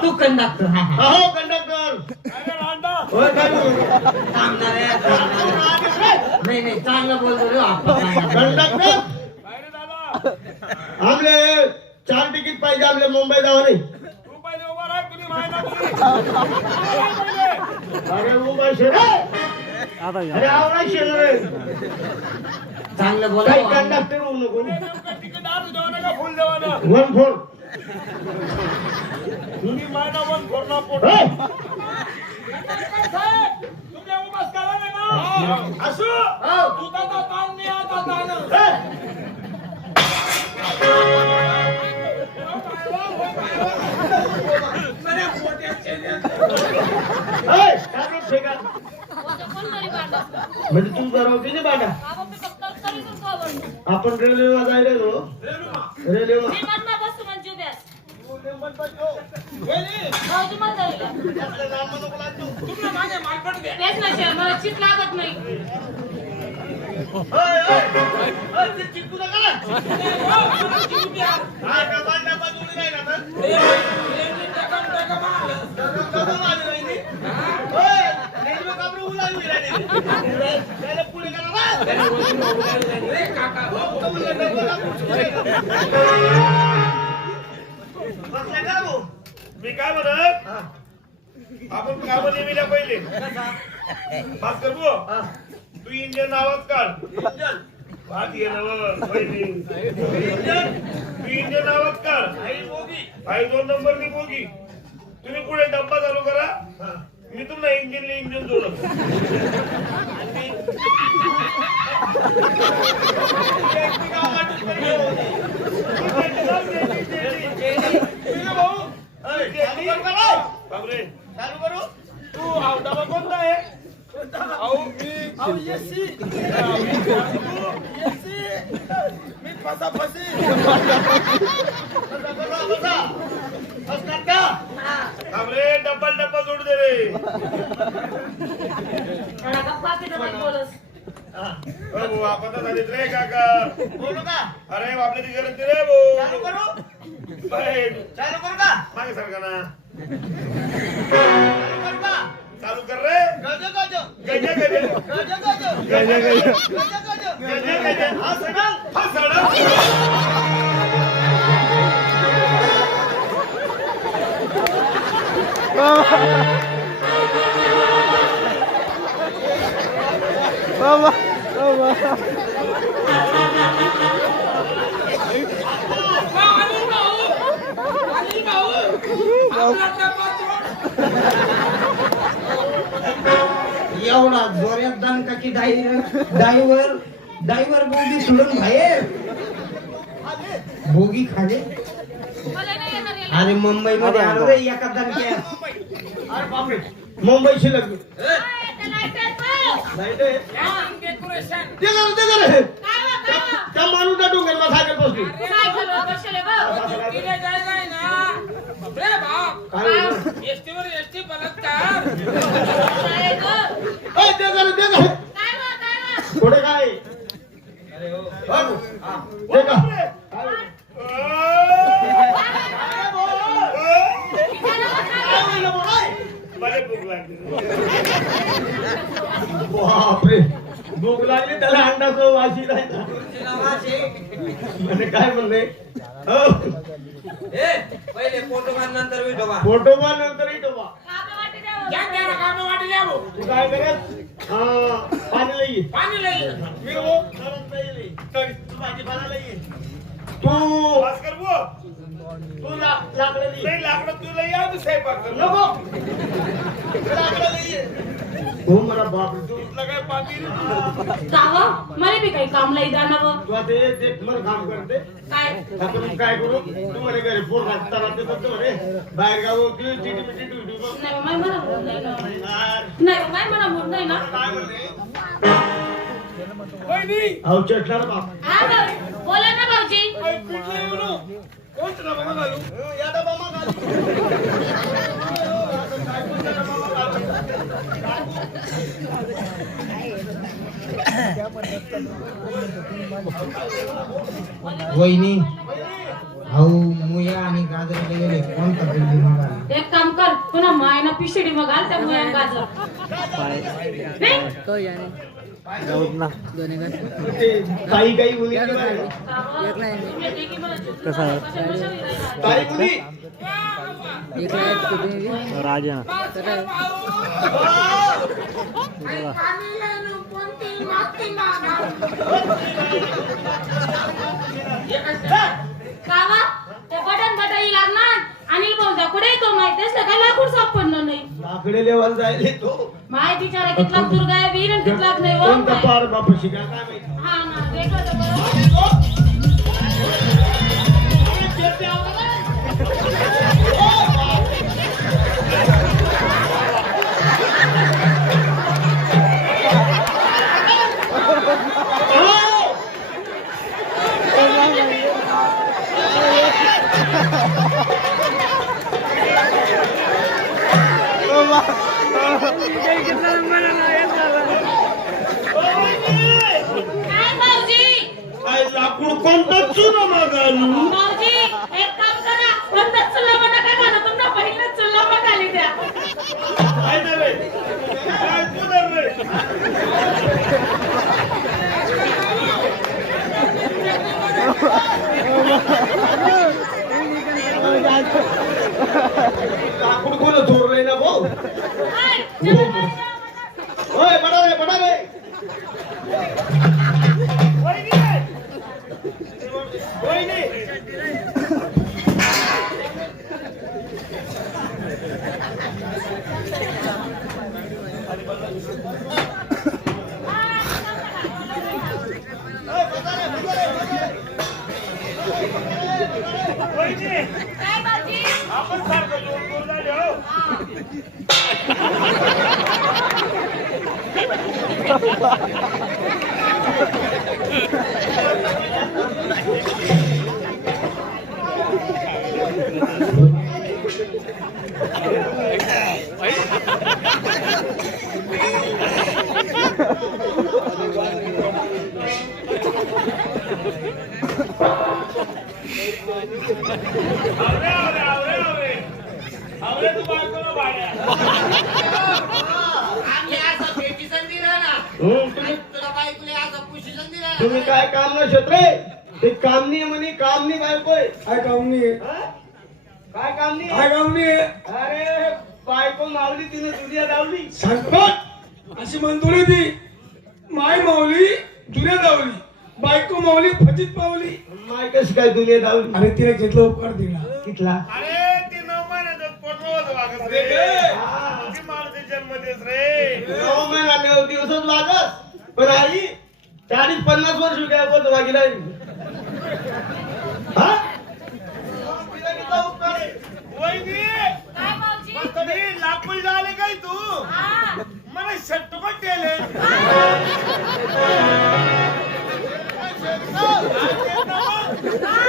तू conductor नाही चांगलं बोलतो रे कंडक्टर आपले 4 तिकीट पाहिजे आपल्या मुंबई जावं नाही अरे उभा अरे आवडा शेर चांगलं बोला काही कंडक्टर होऊ नको वन फोर तुम्ही मायना वन फोर ना पोट तुम्ही उभाच करा ना असू तू दादा ताण नाही आता ताण म्हणजे तू बरोबर किती बाटा आपण रेल्वेवर जायला रेल्वेवर चित लागत नाही मी काय म्हणत आपण काम नेमिल्या पहिले भास्कर भाऊ तू इंजन नावात काढ भात घे पहिले तू इंजन नावात काढ आई 2 नंबरनी बोगी तुम्ही पुढे डब्बा चालू करा मी तुम्हाला इंजन जोडतो चालू करू तू डबा कोणता आहे मी फसा फसी डब्बा जोड दे रे आपण झालीत रे काका बोलू का अरे आपल्या गरज रे भाऊ चालू करू का मागे सरका ना चालू कर रे गजे हा सडा एवढा जोऱ्यात दणका की डायव्हर बोगी सोडून बाहेर बोगी खाले अरे मुंबई मध्ये आलो रे एका दणक्या अरे बापरे मुंबईशी लग्न त्या माणूस डोंगर सायकल बसली पुढे काय बापरे भूक लागली त्याला अंडा सो वाशी म्हणजे काय म्हणले पहिले फोटो नंतर विठोबा फोटो नंतर विठोबा तू काय करत पाणी लई मी तू भाजीपाला लई तू भास्कर भाऊ तू लाकडं नाही लाकडं तुला या तू स्वयंपाक कर नको लाकडं लई हो मला बाप तू तुला काय पाणी जावा मला बी काही काम लाई जाणावं तू आता ते मला काम करते काय आता मग काय करू तू म्हणे घरी फोन हाताला ते करतो म्हणे बाहेर गाव चिटी नाही माय मला बोल नाही ना नाही माय मला बोल नाही ना काय म्हणले वहिनी अहो चटणार बाप हा बोला ना भाऊजी कोणतं डबा मग घालू? या डबा मग घालू. काय कोणता डबा मग घालू? वहिनी अहो मुया आणि गाजर गेलेले कोणता बिल्डिंग मागायला? एक काम कर पुन्हा मायना पिशडी मग घाल त्या मुया गाजर ते ताई काही मुली ताई मुली राजा कावा ते बटन बटाई लागणार अनिल भाऊजा कुठे येतो माहिती असलं काय लाकूड सापडलं नाही लाकडे लेवल जायले तो माय बिचारा कितला दुर्गा आहे वीर आणि कितलाक नाही हो कोणता पार बापाशी काय माहिती. हा ना देखो तर बरं. काय भाऊजी काय लाकूड कोणतं चुना मग घालू? भाऊजी एक काम करा कोणता चुल्ला बना काय म्हणा तुमचा पहिला चुल्ला बनाली द्या काय झालंय? काय सुधारलंय? लाकूड कोण चोरलंय ना भाऊ? हाय, चला बरं, चला. होय बडा रे वहिनी! वहिनी! वहिनी! काय भाऊजी आपण सारखं जोड जोड झाले हो. आवरे तू बायकोला भाड्या. तुम्ही काय काम न क्षेत्र ते कामनी म्हणे कामनी बायकोय काय कामनी काय कामनी काय कामनी अरे बायको मावली तिने दुनिया लावली. सांगपट अशी म्हणतोय ती माय माऊली जुन्या लावली बायको माऊली फजित पावली माय कशी काय दुनिया लावली. अरे तिने घेतलं उपकार दिला कितला अरे ती 9 महिन्यातच पोटलं होतं वागत रे. हा. ती मारुती जन्मतेच रे. 9 महिना 9 दिवसच लागत पण आई 40-50 वर्ष काय बोलतो बाकी नाही. हा तिला किती उपकार आहे. वहिनी! काय भाऊजी मी लाकूड झाले काय तू? हा मला शट्ट पण केले.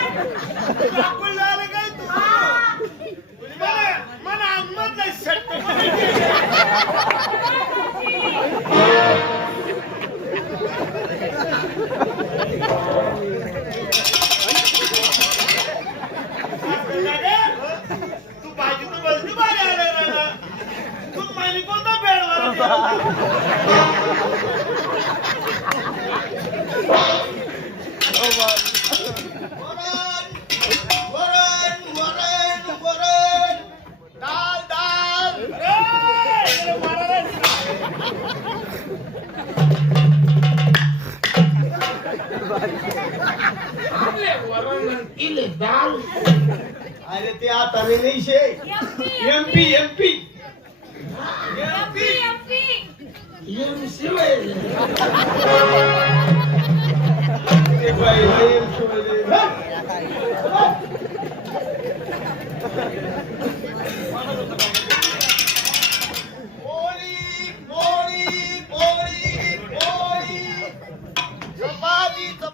लाकूड झाले काय तू? मला अंगमधला शट्ट पण केले. तू भाजी तू बोलती भारी आले मला. तू पहिली कोणता बेडवर वरण डाळ अरे ते आता नाही शे एमपी एमपी एमपी एमसी